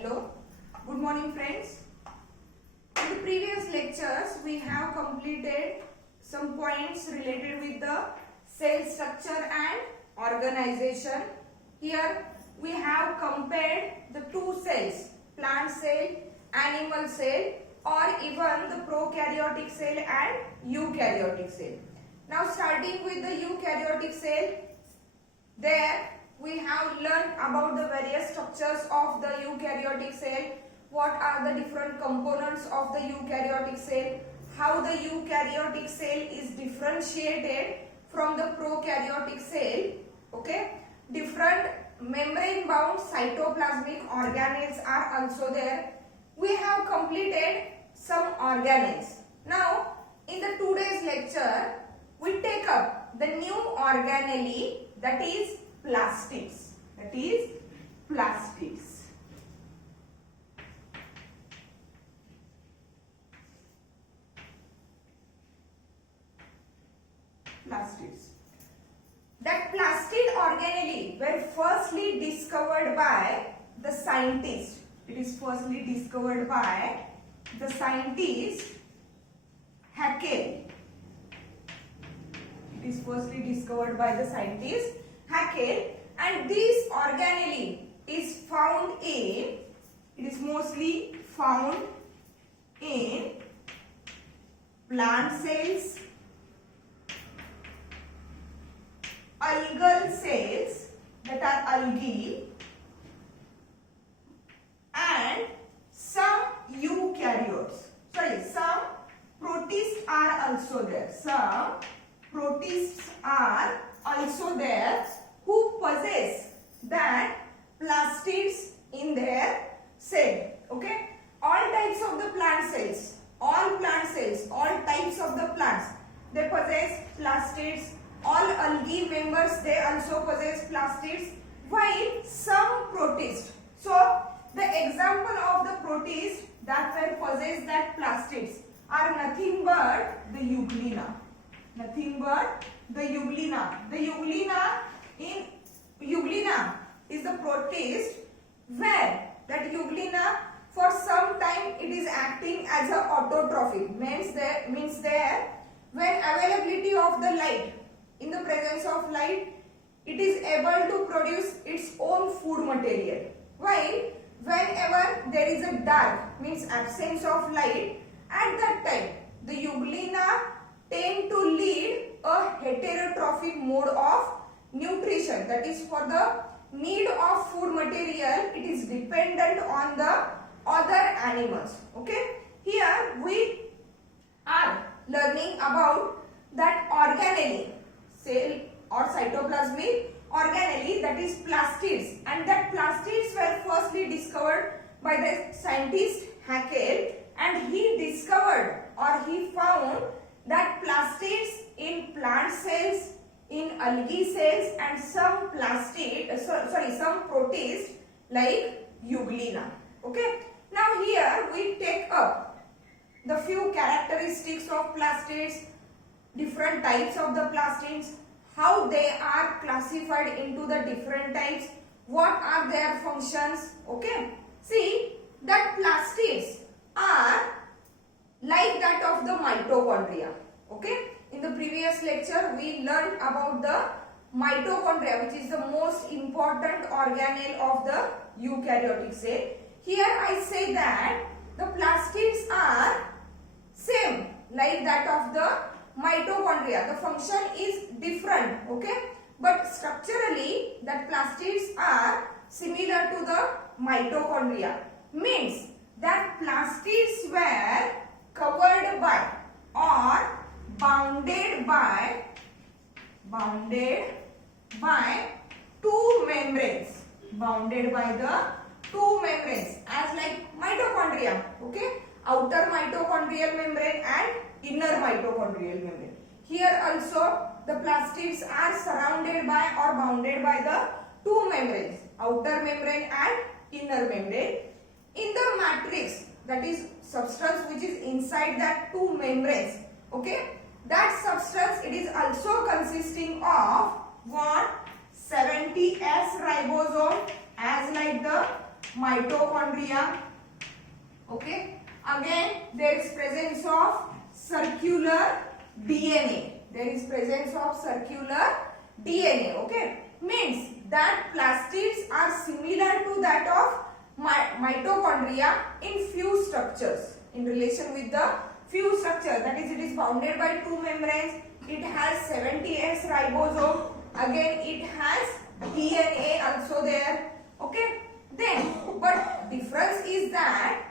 Hello, good morning friends. In the previous lectures we have completed some points related with the cell structure and organization. Here we have compared the two cells, plant cell, animal cell, or even the prokaryotic cell and eukaryotic cell. Now starting with the eukaryotic cell, there we have learned about the various structures of the eukaryotic cell, what are the different components of the eukaryotic cell, how the eukaryotic cell is differentiated from the prokaryotic cell. Okay, different membrane bound cytoplasmic organelles are also there. We have completed some organelles. Now in the today's lecture we take up the new organelle, that is plastids. That is plastids. Plastids. That plastid organelle were firstly discovered by the scientist. It is firstly discovered by the scientist Haeckel. It is firstly discovered by the scientist Haeckel, and this organelle is found in, it is mostly found in plant cells, algal cells, that are algae, and some eukaryotes. Some protists are also there. Some protists are also there who possess that plastids in their cell. Okay, all types of the plant cells, all types of the plants, they possess plastids. All algae members, they also possess plastids, while some protists. So the example of the protists that were possess that plastids are nothing but the euglena. Nothing but the euglena. The euglena is the protist where that euglena for some time it is acting as a autotrophic. Means there when availability of the light, in the presence of light, it is able to produce its own food material. While whenever there is a dark, means absence of light, at that time the euglena tend to lead a heterotrophic mode of nutrition. That is, for the need of food material, it is dependent on the other animals. Okay, here we are learning about that organelle, cell or cytoplasmic organelle, that is plastids, and that plastids were firstly discovered by the scientist Haeckel, and he discovered or he found that plastids in plant cells, in algae cells, and some some protists like euglena. Okay, now here we take up the few characteristics of plastids, different types of the plastids, how they are classified into the different types, what are their functions. Okay, see that plastids are like that of the mitochondria. Okay, in the previous lecture we learned about the mitochondria, which is the most important organelle of the eukaryotic cell. Here I say that the plastids are same like that of the mitochondria. The function is different, okay, but structurally that plastids are similar to the mitochondria. Means that plastids were covered by or bounded by two membranes. Bounded by the two membranes, as like mitochondria. Okay, outer mitochondrial membrane and inner mitochondrial membrane. Here also the plastids are surrounded by or bounded by the two membranes, outer membrane and inner membrane. In the matrix, that is substance which is inside that two membranes, okay, that substance, it is also consisting of what? 70S ribosome, as like the mitochondria. Okay. Again, there is presence of circular DNA. There is presence of circular DNA. Okay. Means that plastids are similar to that of mitochondria in few structures. In relation with the few structures, that is, it is bounded by two membranes. It has 70S ribosome. Again, it has DNA also there. Okay. Then, but difference is that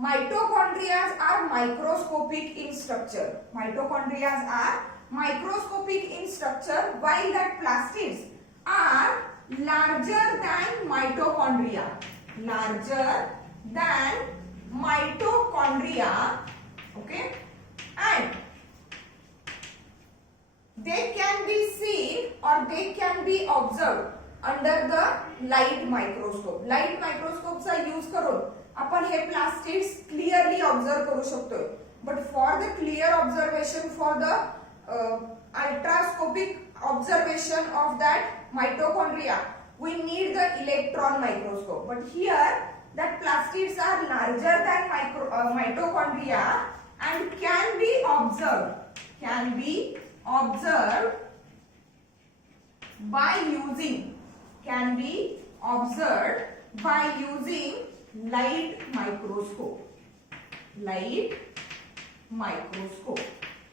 mitochondria are microscopic in structure. Mitochondria are microscopic in structure, while that plastids are larger than mitochondria. Larger than mitochondria. Okay. And they can be seen or they can be observed under the light microscope. Light microscope चा use करून आपण हे plastids clearly observe करू शकतोय. But for the clear observation, for the ultrascopic observation of that mitochondria, we need the electron microscope. But here that plastids are larger than mitochondria and can be observed. Can be observed by using. Can be observed by using light microscope. Light microscope.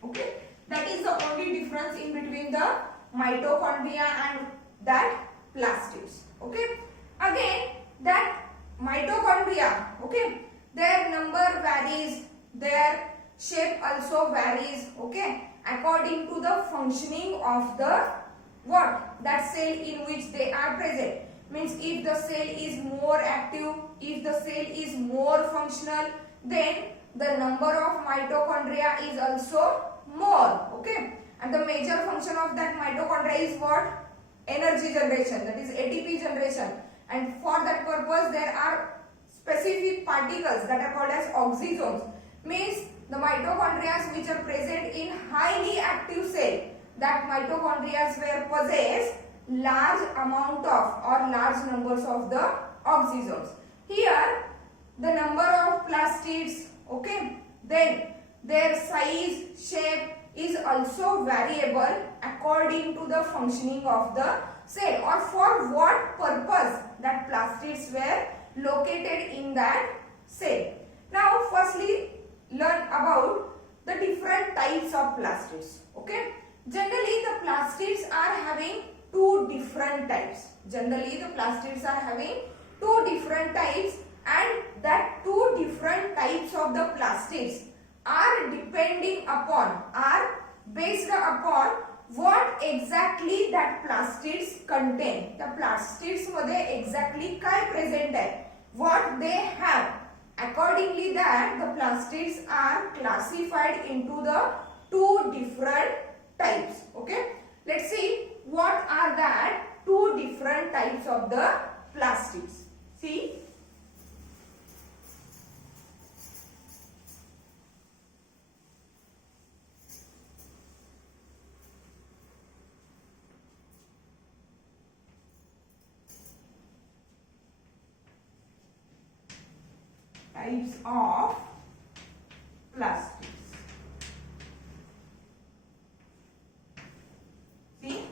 Okay. That is the only difference in between the mitochondria and that plastids. Okay. Again, that mitochondria, okay, their number varies, their shape also varies, okay, according to the functioning of the what? That cell in which they are present. Means if the cell is more active, if the cell is more functional, then the number of mitochondria is also more. Okay. And the major function of that mitochondria is what? Energy generation, that is ATP generation. And for that purpose there are specific particles that are called as oxysomes. Means the mitochondria which are present in highly active cell, that mitochondria were possess large amount of or large numbers of the oxysomes. Here the number of plastids, okay, then their size, shape is also variable according to the functioning of the cell or for what purpose that plastids were located in that cell. Now firstly learn about the different types of plastids. Okay. Generally the plastids are having two different types. Generally the plastids are having two different types, and that two different types of the plastids are depending upon, are based upon what exactly that plastids contain. The plastids मध्ये exactly काय present आहे, what they have. Accordingly that the plastids are classified into the two different types. Okay. Let's see what are that two different types of the plastids. See. Types of plastids. See,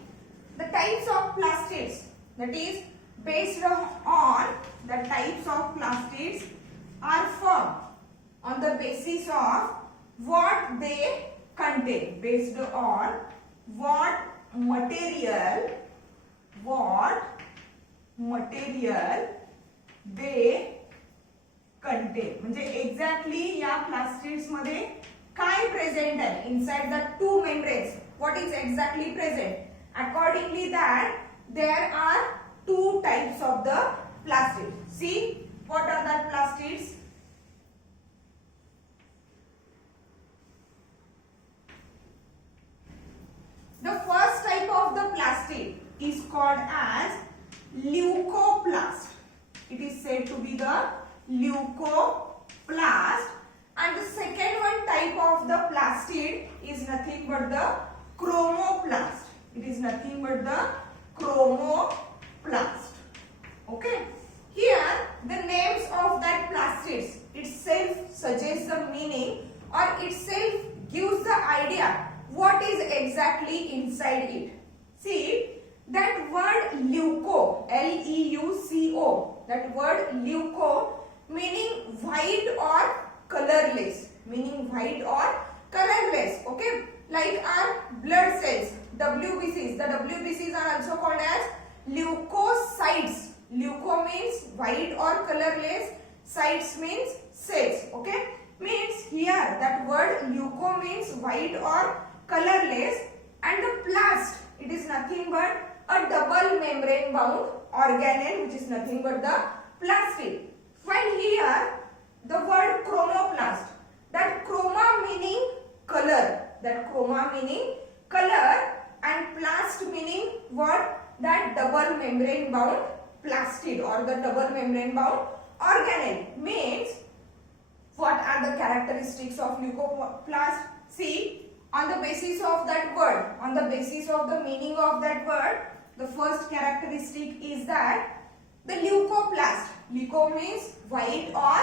the types of plastids, that is based on the types of plastids are formed on the basis of what they contain, based on what material they contain. म्हणजे exactly या plastids मध्ये काय present आहे inside the two membranes, what is exactly present. Accordingly that there are two types of the plastids. See what are the plastids. The first type of the plastid is called as leucoplast. It is said to be the leucoplast, and the second one type of the plastid is nothing but the chromoplast. It is nothing but the chromoplast. Okay. here the names of that plastids itself suggests the meaning or itself gives the idea what is exactly inside it. See, that word leuco, L-E-U-C-O, that word leuco meaning white or colorless, okay, like our blood cells, WBCs. The WBCs are also called as leukocytes. Leuco means white or colorless, cytes means cells, okay. Means here that word leuco means white or colorless, and the plast, it is nothing but a double membrane bound organelle, which is nothing but the plastid. While here the word chromoplast, that chroma meaning color, and plast meaning what? That double membrane bound plastid or the double membrane bound organelle. Means what are the characteristics of leucoplast? See, on the basis of that word, on the basis of the meaning of that word, the first characteristic is that the leucoplast, leuco means white or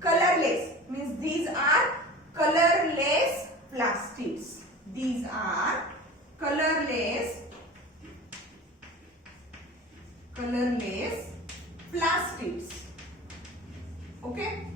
colorless, means these are colorless plastids. These are colorless plastids. Okay.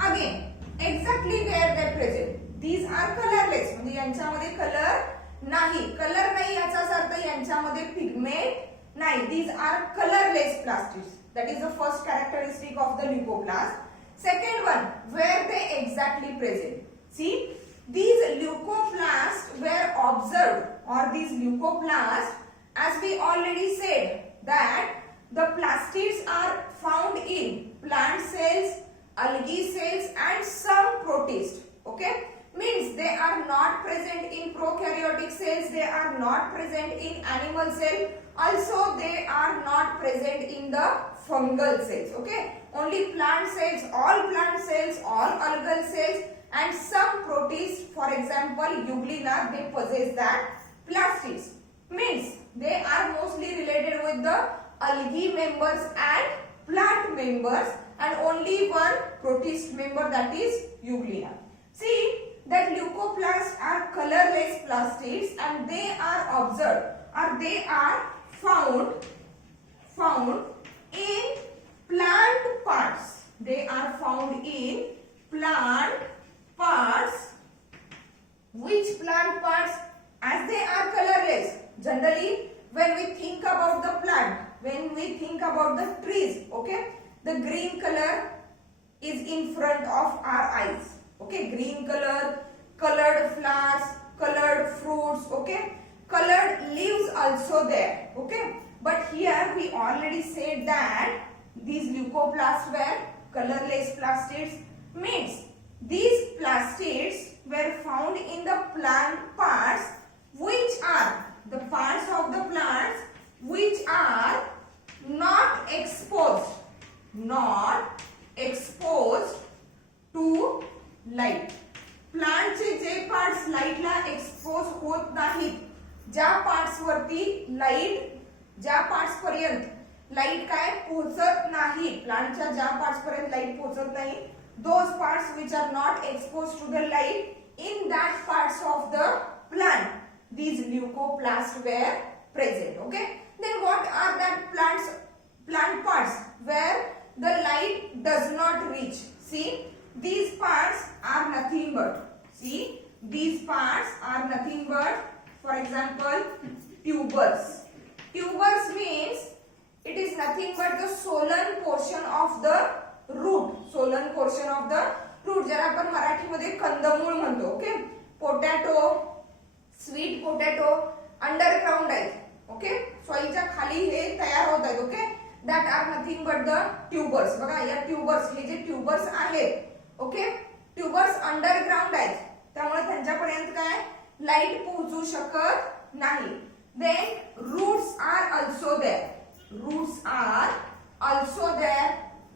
Again, exactly where they present. These are colorless. म्हणजे यांच्यामध्ये colour नाही याचाच अर्थ यांच्यामध्ये pigment नाही. These are colorless plastids. That is the first characteristic of the leucoplast. Second one, where they exactly present. See, these leucoplasts were observed, or these leucoplasts, as we already said, that the plastids are found in plant cells, algae cells and some protists. Okay, means they are not present in prokaryotic cells, they are not present in animal cell, also they are not present in the fungal cells. Okay, only plant cells, all algal cells and some protists, for example Euglena, they possess that plastids. Means they are mostly related with the algae members and plant members, and only one protist member, that is Euglena. See that leucoplasts are colorless plastids and they are observed, or they are found in plant parts. They are found in plant parts. Which plant parts? As they are colorless, generally when we think about the plant, when we think about the trees, okay, the green color is in front of our eyes. Okay, green color, colored flowers, colored fruits, okay, colored leaves also there. Okay, but here we already said that these leucoplasts were colorless plastids. Means these plastids were found in the plant parts, which are the parts of the plants which are not exposed to light. Plant चे जे parts लाईटला expose होत नाहीत, ज्या parts वरती light, ज्या parts पर्यंत light काय पोहोचत नाही, प्लांटच्या ज्या पार्ट्स पर्यंत लाईट पोहोचत नाही, those parts which are not exposed to the light, in that parts of the plant these leucoplasts were present. Okay, then what are that plant parts where the light does not reach? See, these parts are nothing but, see, these parts are nothing but, for example, tubers. Tubers means it is nothing but the solan portion of the root. Solan portion of the root, ज्याला आपण मराठीमध्ये कंदमूळ म्हणतो. Okay, potato, sweet potato underground आहेत. Okay, सॉइलच्या खाली हे तयार होत आहेत. Okay, that are nothing but the tubers. बघा या ट्यूबर्स, हे जे ट्यूबर्स आहेत, ओके, ट्यूबर्स अंडरग्राउंड आहेत, त्यामुळे त्यांच्यापर्यंत काय लाईट पोहोचू शकत नाही. Then roots are also there. Roots are also there.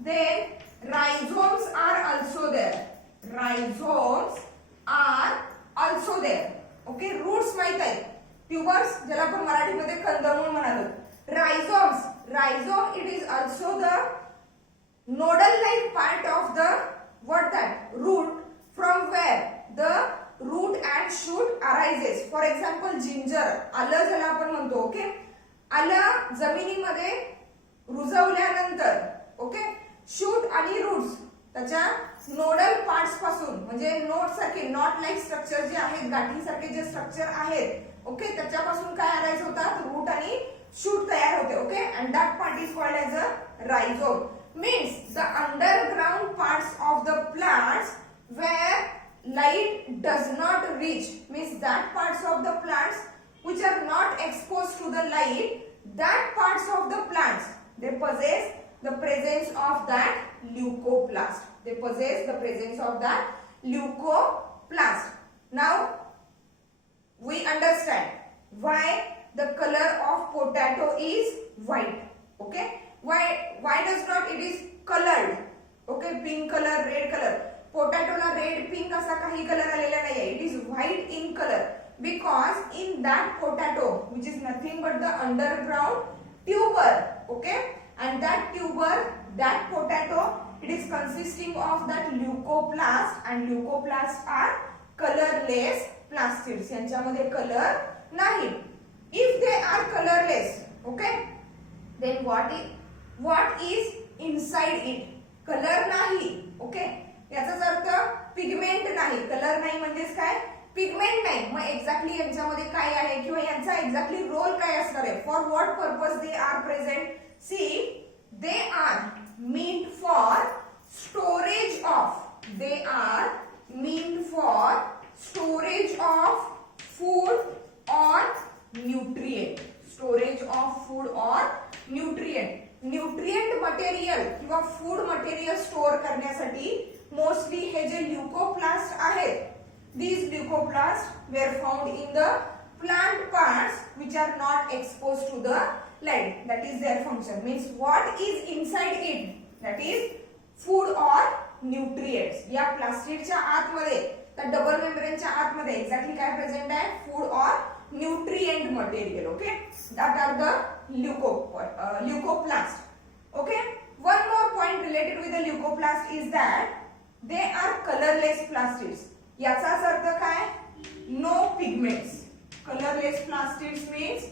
Then rhizomes are also there. Rhizomes are also there. Okay, roots माहित आहे. Tubers ज्याला आपण मराठीमध्ये कंदमूळ म्हणालो. Rhizomes, rhizome it is also the nodal like part of the what that root from where the root and shoot arises. For example, ginger, आलं ज्याला आपण म्हणतो, ओके, आलं जमिनीमध्ये रुजवल्यानंतर, ओके, शूट आणि रूट्स त्याच्या नोडल पार्ट्स पासून म्हणजे नोट सारखे नॉट लाईक स्ट्रक्चर जे आहेत, गाठी सारखे जे स्ट्रक्चर आहेत, ओके, त्याच्यापासून काय अराइज होतात, रूट आणि शूट तयार होते, okay, and that part is called as a rhizome. Means the underground parts of the plants where light does not reach, means that parts of the plants which are not exposed to the light, that parts of the plants they possess the presence of that leucoplast. They possess the presence of that leucoplast. Now we understand why the color of potato is white, okay. Why does not it is colored, okay, pink color, red color. Potato La red, pink असा काही color आलेला नाहीये. It is white in color because in that potato, which is nothing but the underground tuber, okay, and that tuber, that potato, it is consisting of that leucoplast, and leucoplasts are colorless plastids. यांच्यामध्ये color नाही. If they are colorless, okay, then what is inside it? Colour नाही, okay, याचाच अर्थ pigment नाही. Colour नाही म्हणजेच काय, pigment नाही. मग exactly यांच्यामध्ये काय आहे किंवा यांचा एक्झॅक्टली रोल काय असणार आहे, for what purpose they are present. See, they are meant for storage of, they are meant for storage of food और न्यूट्रिएंट. स्टोरेज ऑफ फूड और न्यूट्रिएंट. न्यूट्रिएंट मटेरियल किंवा फूड मटेरियल स्टोअर करण्यासाठी mostly हे जे leucoplast आहेत, these leucoplasts were found in the plant parts which are not exposed to the light. That is their function. Means what is inside it, that is food or nutrients. या प्लास्टिडच्या आतमध्ये, त्या double मेम्ब्रेनच्या आतमध्ये exactly काय present आहे, food और nutrient material, okay, that are the leucoplast, okay. One more point related with the leucoplast is that they are colorless plastids. याचाच अर्थ काय, no pigments. Colorless plastids means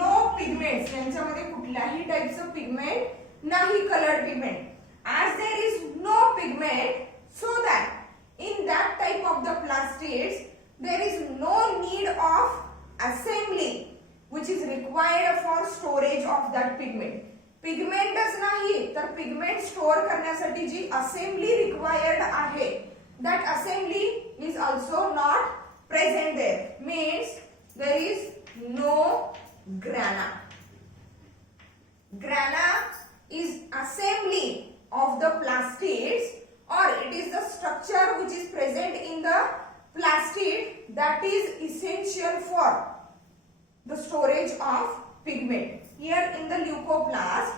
no pigments. यांच्यामध्ये कुठल्याही टाइपचं pigment नाही, colored pigment. As there is no pigment, so that in that type of the plastids there is no need of assembly which is required for storage of that pigment. पिगमेंटच नाही तर pigment store करण्यासाठी जी assembly required आहे, that assembly is also not present there. Means there is no grana. Grana is assembly of the plastids, or it is the structure which is present in the plastid that is essential for the storage of pigment. Here in the leucoplast,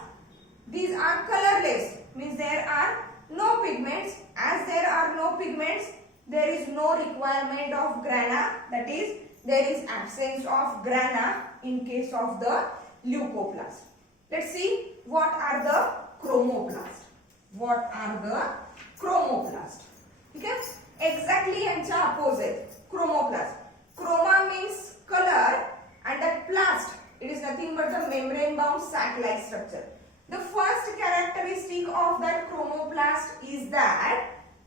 these are colorless, means there are no pigments. As there are no pigments, there is no requirement of grana, that is there is absence of grana in case of the leucoplast. Let's see what are the chromoplast. What are the chromoplast? Okay, exactly यांच्या opposite, chromoplast. Chroma means color and that plast, it is nothing but the membrane bound sac like structure. The first characteristic of that chromoplast is that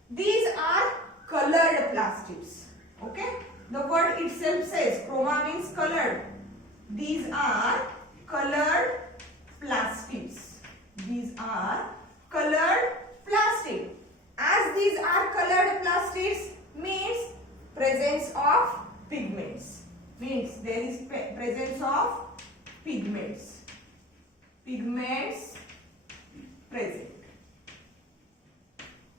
these are colored plastids, okay. The word itself says chroma means colored. These are colored plastids. These are colored plastid. As these are colored plastids means presence of pigments. Means there is presence of pigments. Pigments present.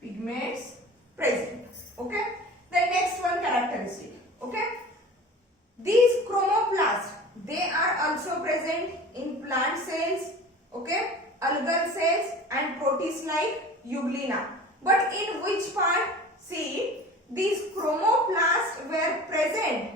Pigments present. Okay. The next one characteristic. Okay. These chromoplasts, they are also present in plant cells. Okay. Algal cells and protists like Euglena. But in which part? See, these chromoplasts were present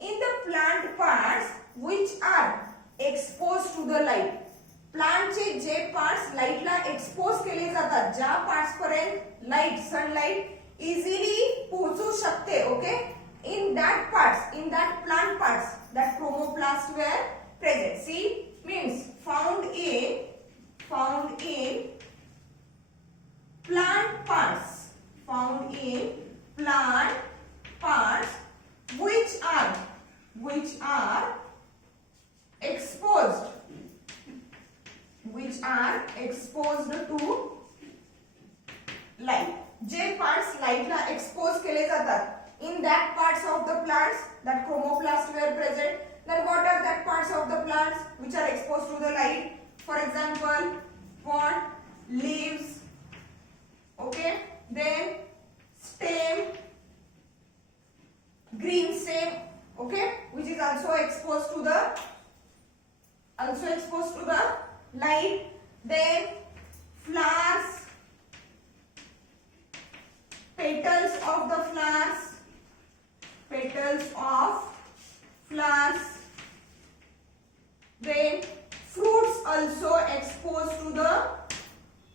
in the plant parts which are exposed to the light. प्लांटचे जे parts लाईटला expose केले जातात, ज्या parts पर्यंत light sunlight easily पोहोचू शकते, okay, in that plant parts that chromoplasts were present. See, means found in plant parts which are exposed to light. जे parts light ला expose केले जातात, in that parts of the plants that chromoplasts were present. Then what are that parts of the plants which are exposed to the light? For example, what? Leaves, okay, then stem, green stem, okay, which is also exposed to the light. Then flowers, petals of flowers, then fruits also exposed to the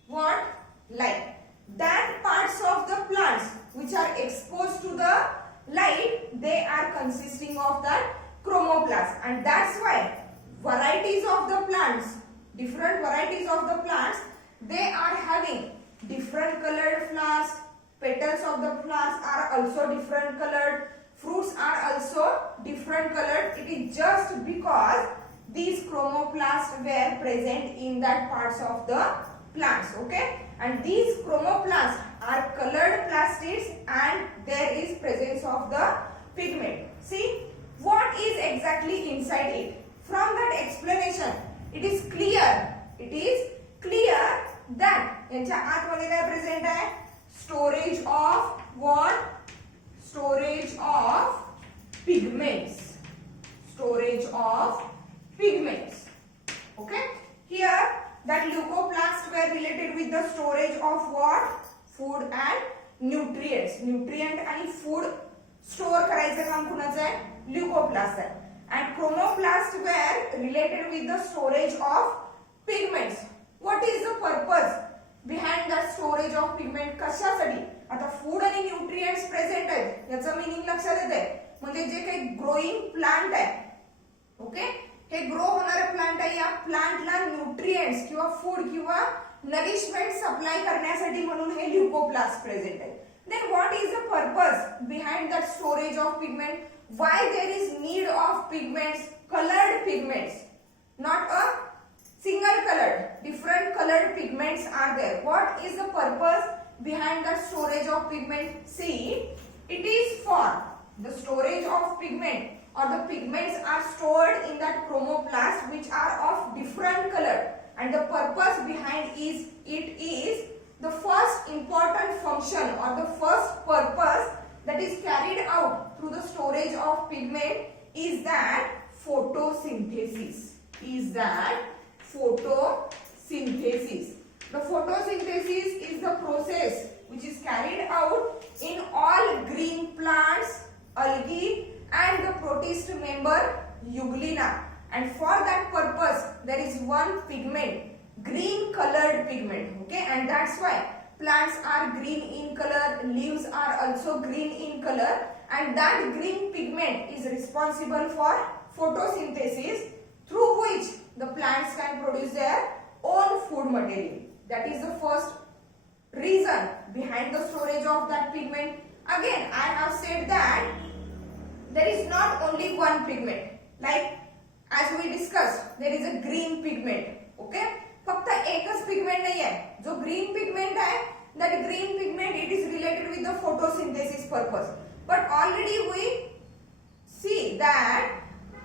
what? Light. That parts of the plants which are exposed to the light, they are consisting of that chromoplast, and that's why varieties of the plants, different varieties of the plants, they are having different colored flowers. Petals of the flowers are also different colored. Fruits are also different colored. It is just because these chromoplasts were present in that parts of the plants, okay? And these chromoplasts are colored plastids, and there is presence of the pigment. See, what is exactly inside it? From that explanation, it is clear that यांच्या आतमध्ये काय present आहे? Storage of what? Storage of pigments. Okay? Here that leucoplasts were related with the storage of what? Food and nutrients. Nutrient आणि food store करायचं काम कुणाचं आहे? Leucoplasts आहे. And chromoplasts were related with the storage of pigments. What is the purpose behind that storage of pigment? कशासाठी? आता food आणि nutrients present आहेत, याचं मीनिंग लक्षात येते. म्हणजे जे काही ग्रोइंग प्लांट आहे, ओके, हे ग्रो होणारे प्लांट आहे, या प्लांटला न्यूट्रिएंट्स किंवा फूड किंवा नरिशमेंट सप्लाय करण्यासाठी म्हणून हे ल्युकोप्लास्ट प्रेझेंट आहे. Then what is the purpose behind that storage of pigment? Why there is need of pigments, coloured pigments, not a single colored, different colored pigments are there. What is the purpose behind the storage of pigment? See, it is for the storage of pigment, or the pigments are stored in that chromoplast which are of different color, and the purpose behind it is the first important function or the first purpose that is carried out through the storage of pigment is that photosynthesis. The photosynthesis is the process which is carried out in all green plants, algae, and the protist member Euglena. And for that purpose, there is one pigment, green colored pigment. Okay, and that's why plants are green in color, leaves are also green in color, and that green pigment is responsible for photosynthesis, through which the plants can produce their own food material. That is the first reason behind the storage of that pigment. Again, I have said that there is not only one pigment. Like as we discussed, there is a green pigment. Okay? फक्त एकच pigment नाही आहे. जो green pigment आहे, that green pigment it is related with the photosynthesis purpose. But already we see that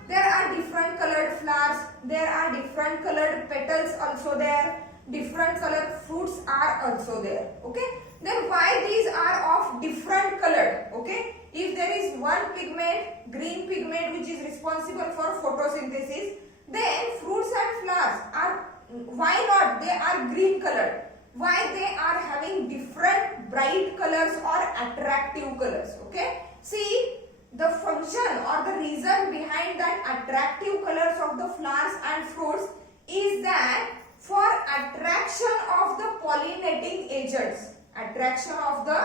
there are different colored flowers, there are different colored petals also there, different colored fruits are also there. Okay, then why these are of different colored? Okay, if there is one pigment, green pigment, which is responsible for photosynthesis, then fruits and flowers are, why not they are green colored? Why they are having different bright colors or attractive colors? Okay, see, the function or the reason behind that attractive colors of the flowers and fruits is that for attraction of the pollinating agents. Attraction of the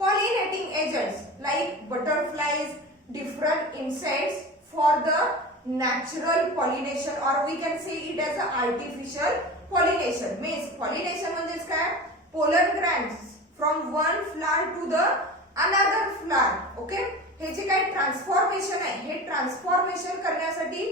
pollinating agents like butterflies, different insects for the natural pollination, or we can say it as a artificial pollination. Means pollination म्हणजेच काय? Pollen grains from one flower to the another flower. Okay? हे जे काही transformation आहे, हे transformation करण्यासाठी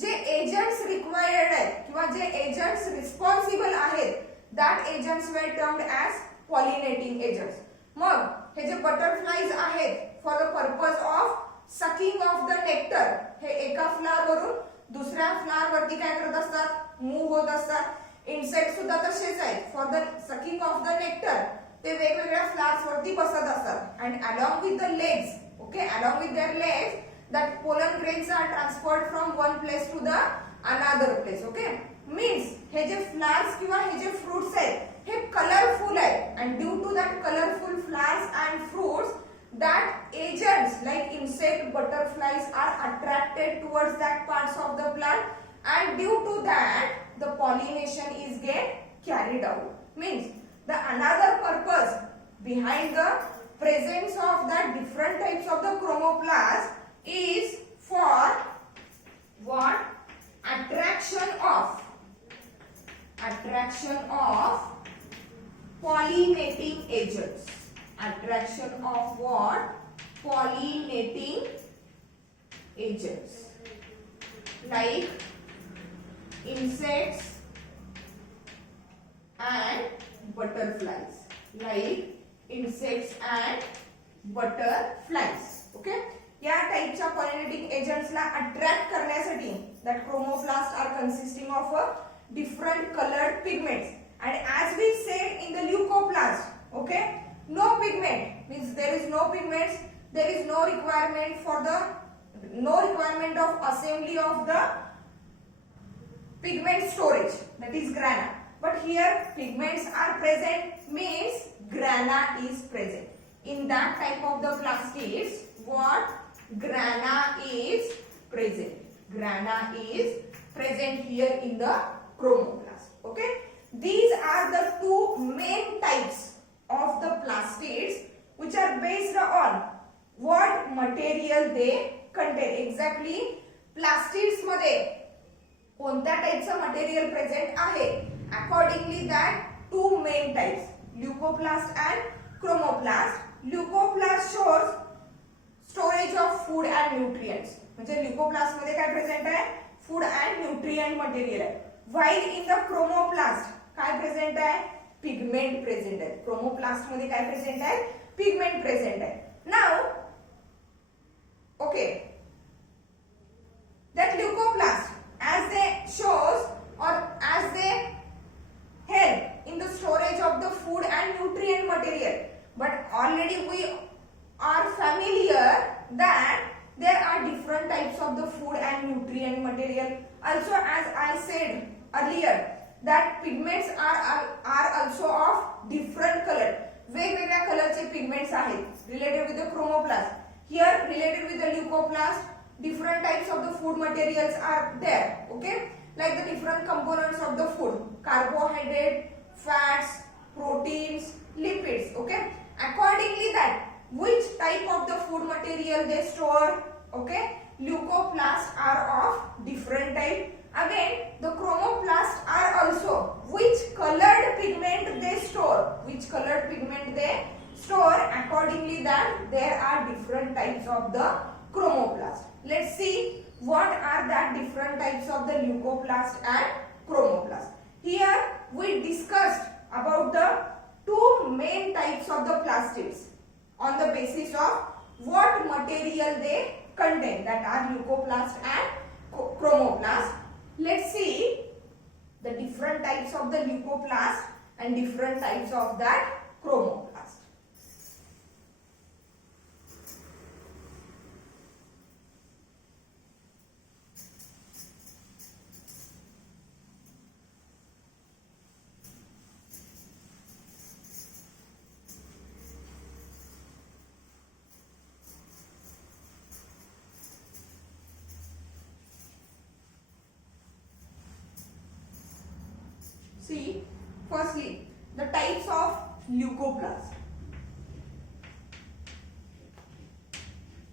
जे agents required आहेत किंवा जे agents responsible आहेत, that agents were termed as pollinating agents. मग हे जे बटरफ्लाईज आहेत for the purpose of sucking of the nectar, हे एका फ्लावर वरून दुसऱ्या फ्लावर वरती काय करत असतात? मूव्ह होत असतात. इन्सेक्ट सुद्धा तसेच आहेत. For the sucking of the nectar ते वेगवेगळ्या फ्लावर्स वरती बसत असतात. And along with the legs, okay, along with their legs, that pollen grains are transferred from one place to the another place. Okay, means hey J flowers किंवा हे जे fruits आहेत हे colorful आहेत, and due to that colorful flowers and fruits, that agents like insect, butterflies are attracted towards that parts of the plant, and due to that the pollination is get carried out. Means the another purpose behind the presence of the different types of the chromoplast is for what? Attraction of pollinating agents. Attraction of what? Pollinating agents like insects and butterflies. Like insects and butterflies. Okay, या टाइपच्या pollinating एजंट्सला attract करण्यासाठी that chromoplasts are consisting of a different colored pigments, and as we said in the leucoplast, okay, no pigment means there is no pigments, there is no requirement of assembly of the pigment storage, that is grana. But here pigments are present, means grana is present. In that type of the plastids, what? Grana is present. Grana is present here in the chromoplast. Okay, these are the two main types of the plastids which are based on what material they contain. Exactly plastids मध्ये कोणत्या टाइपचं material present आहे? Accordingly that two main types, leucoplast and chromoplast. Leucoplast shows storage of food and nutrients. म्हणजे leucoplast मध्ये काय present आहे? Food and nutrient material आहे. while in the chromoplast काय present आहे? पिगमेंट प्रेझेंट आहे. chromoplast मध्ये काय प्रेझेंट आहे? पिगमेंट प्रेझेंट आहे. Now okay, that leucoplast as they shows or as they help in the storage of the food and nutrient material, but already we are familiar that there are different types of the food and nutrient material. Also, as I said earlier, that pigments are also of different color. वेगवेगळ्या कलरचे pigments आहेत related with the chromoplast. Here related with the leucoplast, different types of the food materials are there. Okay, like the different components of the food: carbohydrate, fats, proteins, lipids. Okay, accordingly that which type of the food material they store. Okay, leucoplasts are of different type. Again, the chromoplasts are also which colored pigment they store. Which colored pigment they store. Accordingly that there are different types of the chromoplast. Let's see what are that different types of the leucoplast and chromoplast. Here we discussed about the two main types of the plastids on the basis of what material they contain, that are leucoplast and chromoplast. Let's see the different types of the leucoplast and different types of that chromoplast. See, firstly, the types of leucoplast.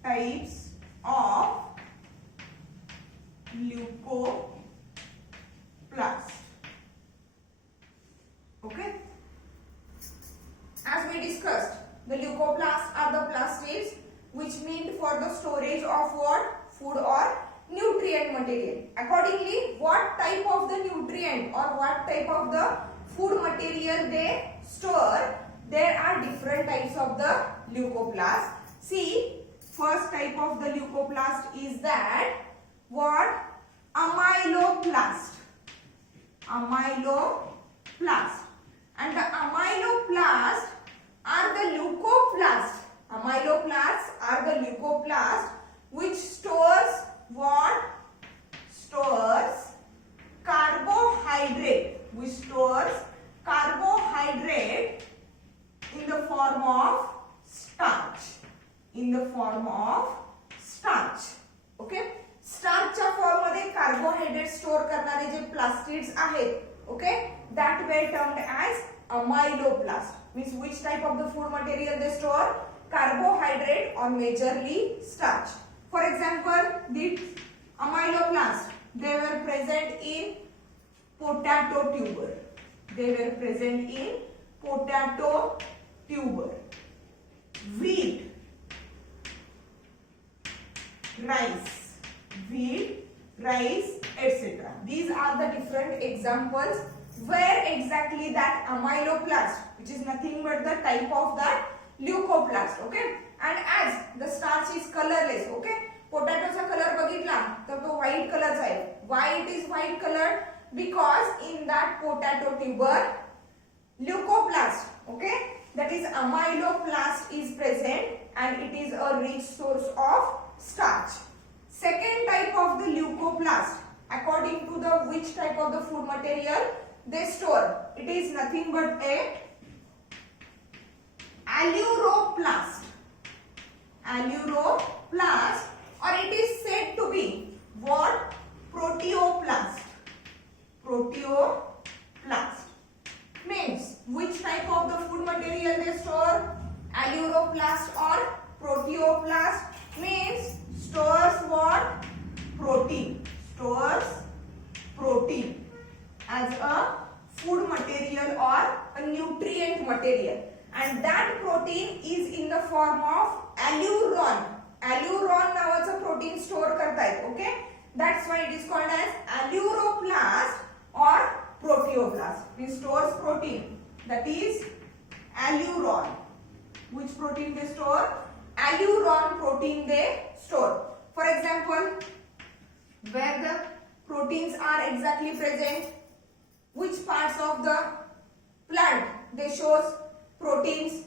Types of leucoplast. Okay. As we discussed, the leucoplasts are the plastids which meant for the storage of what? Food or nutrient material. Accordingly, what type of the nutrient or what type of the food material they store, there are different types of the leucoplast. See, first type of the leucoplast is that what? Amyloplast. Amyloplast. And the amyloplast are the leucoplast. Amyloplasts are the leucoplast which stores what? Stores carbohydrate. Which stores carbohydrate in the form of starch. In the form of starch. Okay. स्टार्चच्या form मध्ये carbohydrate store करणारे जे plastids आहेत, okay, that were termed as amyloplast. Means which type of the food material they store? Carbohydrate or majorly starch. For example, the amyloplast, they were present in potato tuber. They were present in potato tuber, wheat, rice, etc. These are the different examples where exactly that amyloplast, which is nothing but the type of that leucoplast, okay. And as the starch is colorless, okay, potato चा color बघितला तर तो white color चा आहे. Why it is white color? Because in that potato tuber leucoplast, okay, that is amyloplast is present and it is a rich source of starch. Second type of the leucoplast, according to the which type of the food material they store, it is nothing but a aleuroplast. Aleuroplast, or it is said to be what? Proteoplast. Proteoplast means which type of the food material they store? Aleuroplast or proteoplast means stores what? Protein. Stores protein as a food material or a nutrient material, and that protein is in the form of aleuron. Aleuron नावाचं protein store करतायत, okay? That's why it is called as aleuroplast or proteoplast. It stores protein, that is aleuron. Which protein they store? Aleuron protein they store. For example, where the proteins are exactly present, which parts of the plant they shows proteins?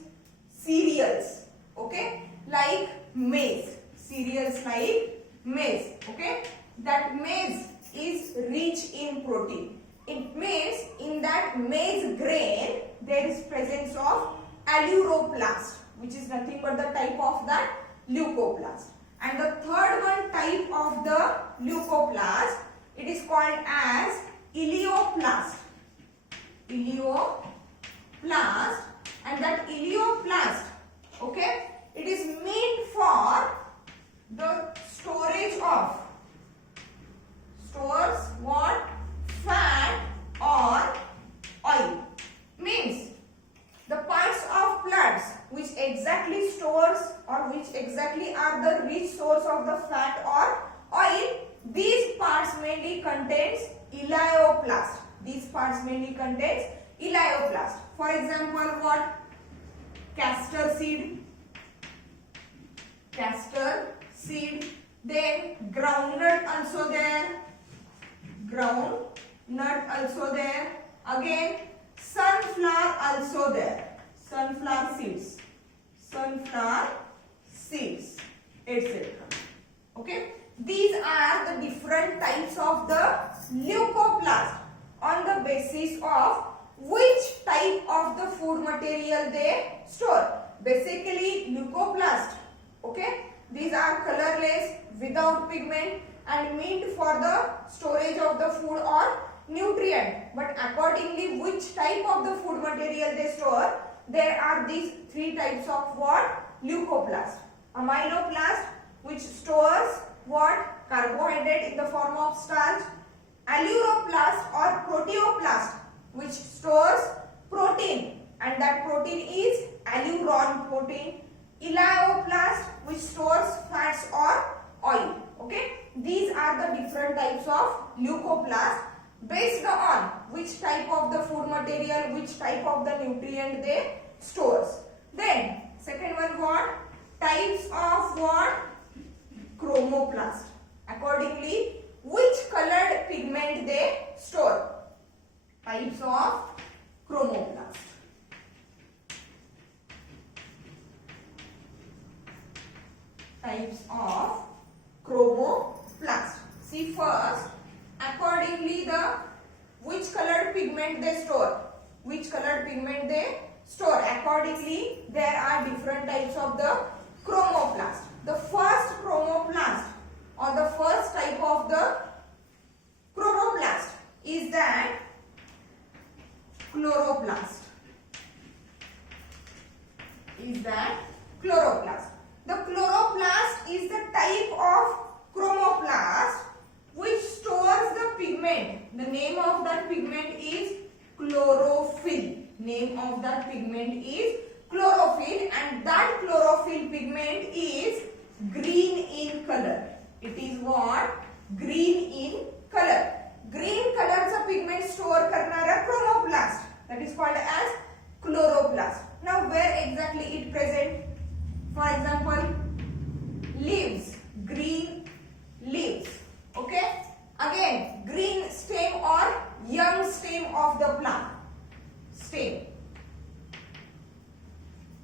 Cereals, okay, like maize. Cereals like maize, okay. That maize is rich in protein. It means in that maize grain there is presence of aleuroplast, which is nothing but the type of that leucoplast. And the third one type of the leucoplast, it is called as ileoplast. Ileoplast, and that ileoplast, okay, it is meant for the storage of, stores what? Fat or oil. Means the parts of plants which exactly stores or which exactly are the rich source of the fat or oil, these parts mainly contains ileoplast. These parts mainly contains ileoplast. For example, what? Castor seed, then groundnut also there, again sunflower also there, sunflower seeds, etc. Okay, these are the different types of the leucoplast on the basis of which type of the food material they store. Basically leucoplast, okay, these are colorless, without pigment, and meant for the storage of the food or nutrient, but accordingly which type of the food material they store, there are these three types of what? Leucoplast. Amyloplast, which stores what? Carbohydrate in the form of starch. Alluroplast or proteoplast, which stores protein, and that protein is alluron protein. Elaioplast, which stores fats or oil. Okay, these are the different types of leucoplast based on which type of the food material, which type of the nutrient they stores. Then second one, what? Types of what? Chromoplast. Accordingly, which colored pigment they store? Types of chromoplast. Types of chromoplast. See first, accordingly the which colored pigment they store. Which colored pigment they store. Accordingly, there are different types of the chromoplast. The first chromoplast or the first type of the chromoplast is that chloroplast. The chloroplast is the type of chromoplast which stores the pigment. The name of that pigment is chlorophyll. Name of that pigment is chlorophyll, and that chlorophyll pigment is green in color. It is what? Green in color. Green color चा pigment store करणारा chromoplast, that is called as chloroplast. Now where exactly it present? For example, leaves, green leaves. Okay, again green stem or young stem of the plant. Stem,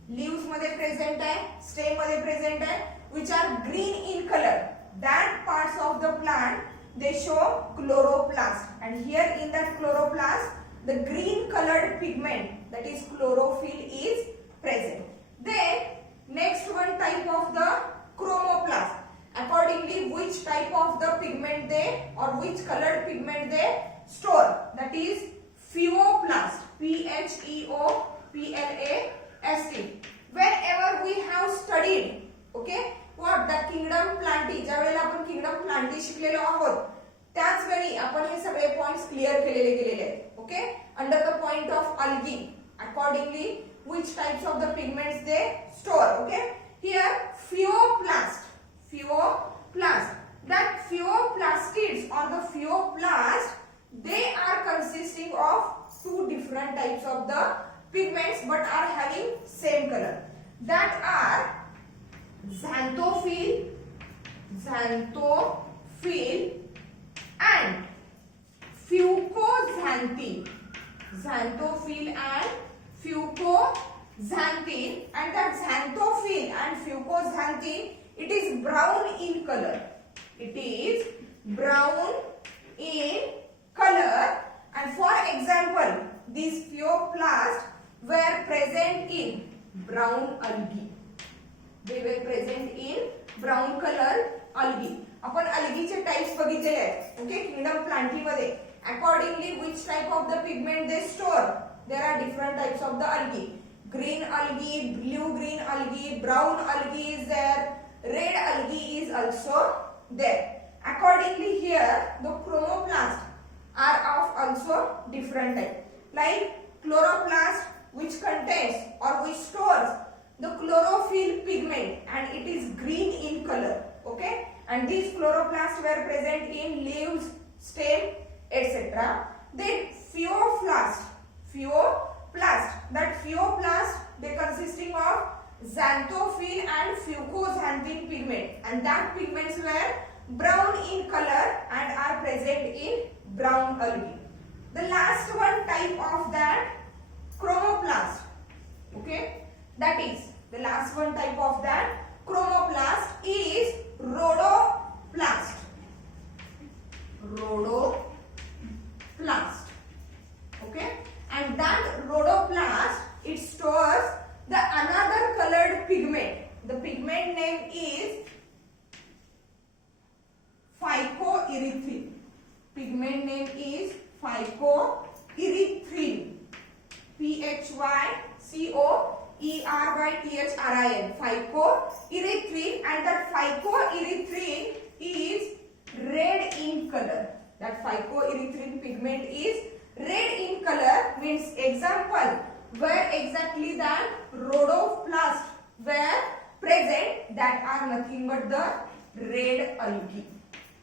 leaves मध्ये present आहे, stem मध्ये present आहे, which are green in color. That parts of the plant they show chloroplast, and here in that chloroplast the green colored pigment, that is chlorophyll, is present. Then next one type of the chromoplast. Accordingly, which type of the pigment they or which colored pigment they store, that is pheoplast. Pheoplast. Wherever we have studied, okay, what the kingdom plantae, ज्या वेळेला आपण kingdom plantae शिकलेलो आहोत त्याच वेळी आपण हे सगळे points clear केलेले आहेत. Okay, under the point of algae, accordingly which types of the pigments they store. Okay, here pheoplast. That pheoplastids or the pheoplast, they are consisting of two different types of the pigments but are having same color. That are xanthophyll and fucoxanthin. Xanthophyll and fucoxanthin, and that xanthophyll and fucoxanthin, it is brown in color. It is brown in color, and for example, these pheoplasts were present in brown algae. They were present in brown color algae. आपण algae types बघितलेले आहेत. Okay, kingdom plantae मध्ये. Accordingly, which type of the pigment they store? There are different types of the algae. Green algae, blue-green algae, brown algae is there, red algae is also there. Accordingly, here the chromoplasts are of also different type. Like chloroplast, which contains or which stores the chlorophyll pigment, and it is green in color. Okay, and these chloroplasts were present in leaves, stem, etc. Then pheoplast, that pheoplast, they consisting of xanthophyll and fucoxanthin pigment, and that pigments were brown in color and are present in brown algae. The last one type of that chromoplast, okay, that is the last one type of that chromoplast is rhodoplast. Okay, and that rhodoplast, it stores the another colored pigment. The pigment name is phycoerythrin. Pigment name is phycoerythrin. phycoerythrin. phycoerythrin. Phycoerythrin, and that phycoerythrin is red in color. That phycoerythrin pigment is red in color, means example where exactly that rhodoplast were present, that are nothing but the red algae.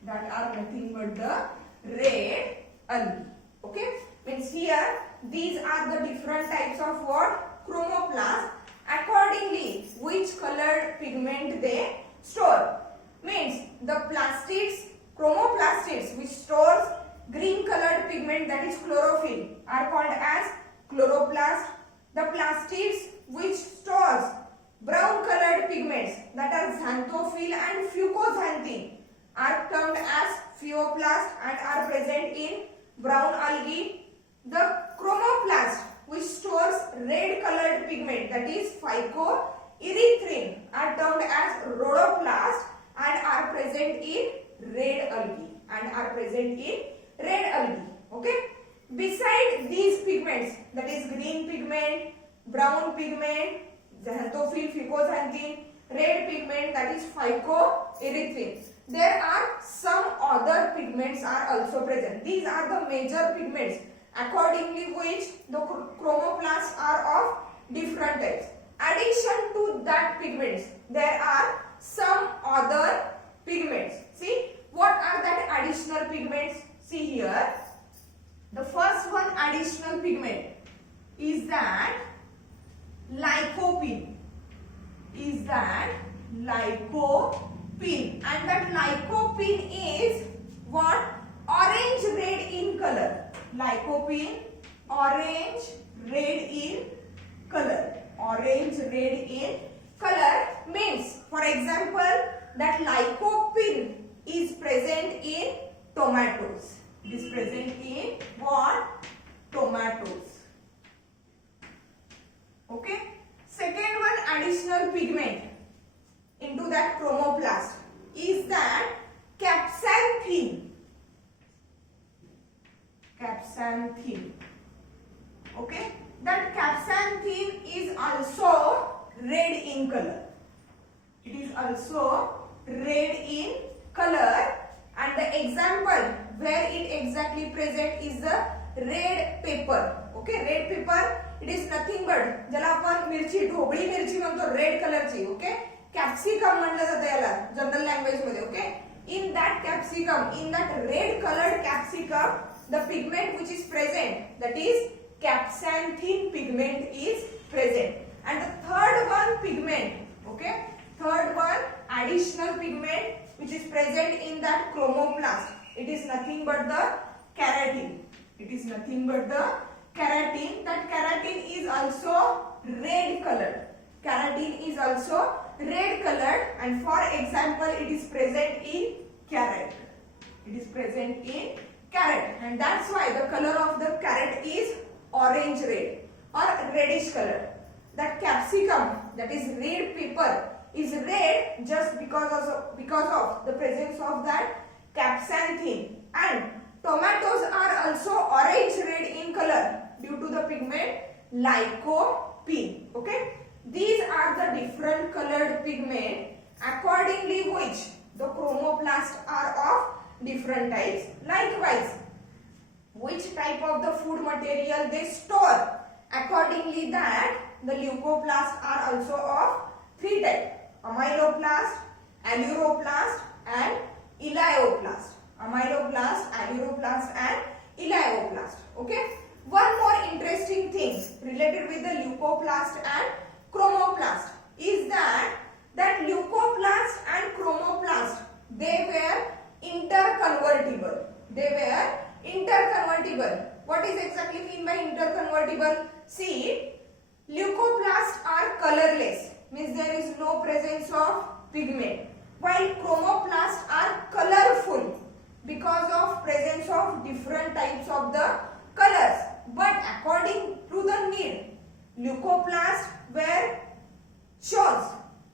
That are nothing but the red algae. Okay, means here these are the different types of what? Chromoplast. Accordingly, which colored pigment they store. Means the plastids, chromoplastids, which stores green colored pigment, that is chlorophyll, are called as chloroplast. The plastids which stores brown colored pigments, that are xanthophyll and fucoxanthin, are termed as pheoplast and are present in brown algae. The chromoplast which stores red colored pigment, that is phycoerythrin, are termed as rhodoplast and are present in red algae. Okay. Beside these pigments, that is green pigment, brown pigment, xanthophyll, fucoxanthin, red pigment, that is phycoerythrin, there are some other pigments are also present. These are the major pigments, accordingly which the chromoplasts are of different types. Addition to that pigments, there are some other pigments. See, what are that additional pigments? See here, the first one additional pigment is that lycopene. And that lycopene is what? Orange red in color. Lycopene, orange red in color. Means, for example, that lycopene is present in tomatoes. It is present in what? Tomatoes. Okay. Second one additional pigment into that chromoplast is that capsanthin. Okay. That capsanthin is also red in color. It is also red in color, and the example where it exactly present is the red pepper. Okay, red pepper, it is nothing but ज्याला आपण मिरची, ढोबळी मिरची म्हणतो red कलरची. Okay, capsicum म्हणलं जातं याला general language मध्ये. Okay, in that capsicum, in that red colored capsicum, the pigment which is present, that is capsanthin pigment is present. And the third one pigment, okay, third one additional pigment which is present in that chromoplast, it is nothing but the keratin. That keratin is also red colored. And for example, it is present in carrot. And that's why the color of the carrot is orange red or reddish color. That capsicum, that is red pepper, is red just because of the presence of that capsanthin. And tomatoes are also orange red in color due to the pigment lycopene. Okay, these are the different colored pigment, accordingly which the chromoplasts are of different types. Likewise, which type of the food material they store, accordingly that the leucoplasts are also of three types: amyloplast, aleuroplast and elaioplast. Okay, one more interesting thing related with the leucoplast and chromoplast is that leucoplast and chromoplast, they were interconvertible. What is exactly mean by interconvertible? See, leucoplasts are colorless, means there is no presence of pigment, while chromoplasts are colorful because of presence of different types of the colors. But according to the need, leucoplasts were shows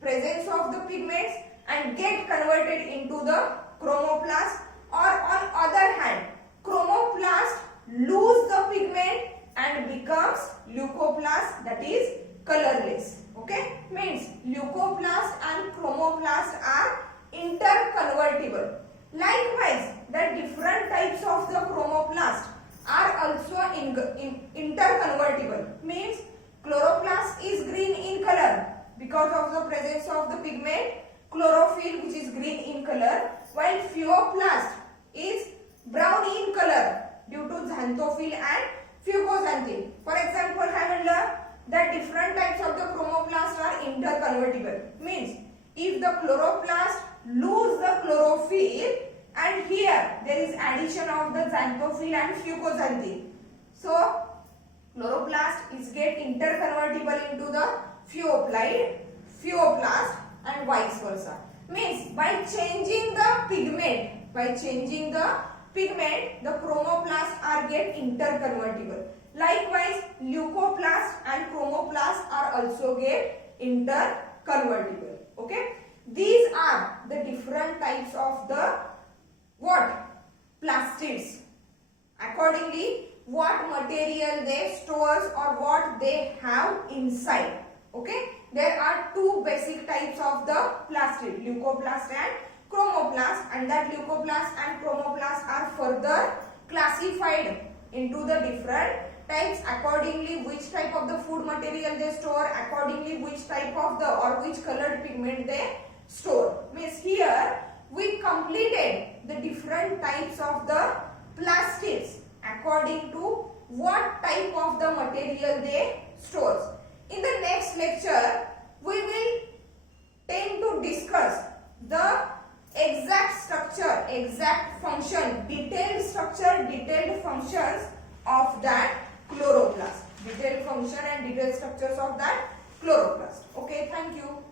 presence of the pigments and get converted into the chromoplast, or on other hand, chromoplast lose leucoplast and chromoplast are interconvertible. Likewise, the different types of the chromoplast are also interconvertible. Means chloroplast is green in color because of the presence of the pigment chlorophyll, which is green in color, while pheoplast is brown in color due to xanthophyll and fucoxanthin. For example, काय म्हणलं that different types of the chromoplast are interconvertible. Means if the chloroplast lose the chlorophyll and here there is addition of the xanthophyll and fucoxanthin, so chloroplast is get interconvertible into the pheoplast and vice versa. Means by changing the pigment, the chromoplasts are get interconvertible. Likewise, leucoplast and chromoplast are also get interconvertible. Okay, these are the different types of the what plastids. Accordingly, what material they stores or what they have inside. Okay, there are two basic types of the plastid, leucoplast and chromoplast, and that leucoplast and chromoplast are further classified into the different types accordingly which type of the food material they store, accordingly which type of the or which colored pigment they store. Means here we completed the different types of the plastids according to what type of the material they stores. In the next lecture, we will tend to discuss the exact structure, exact function, detailed structure, detailed functions of that chloroplast. Detailed function and detailed structures of that chloroplast. Okay, thank you.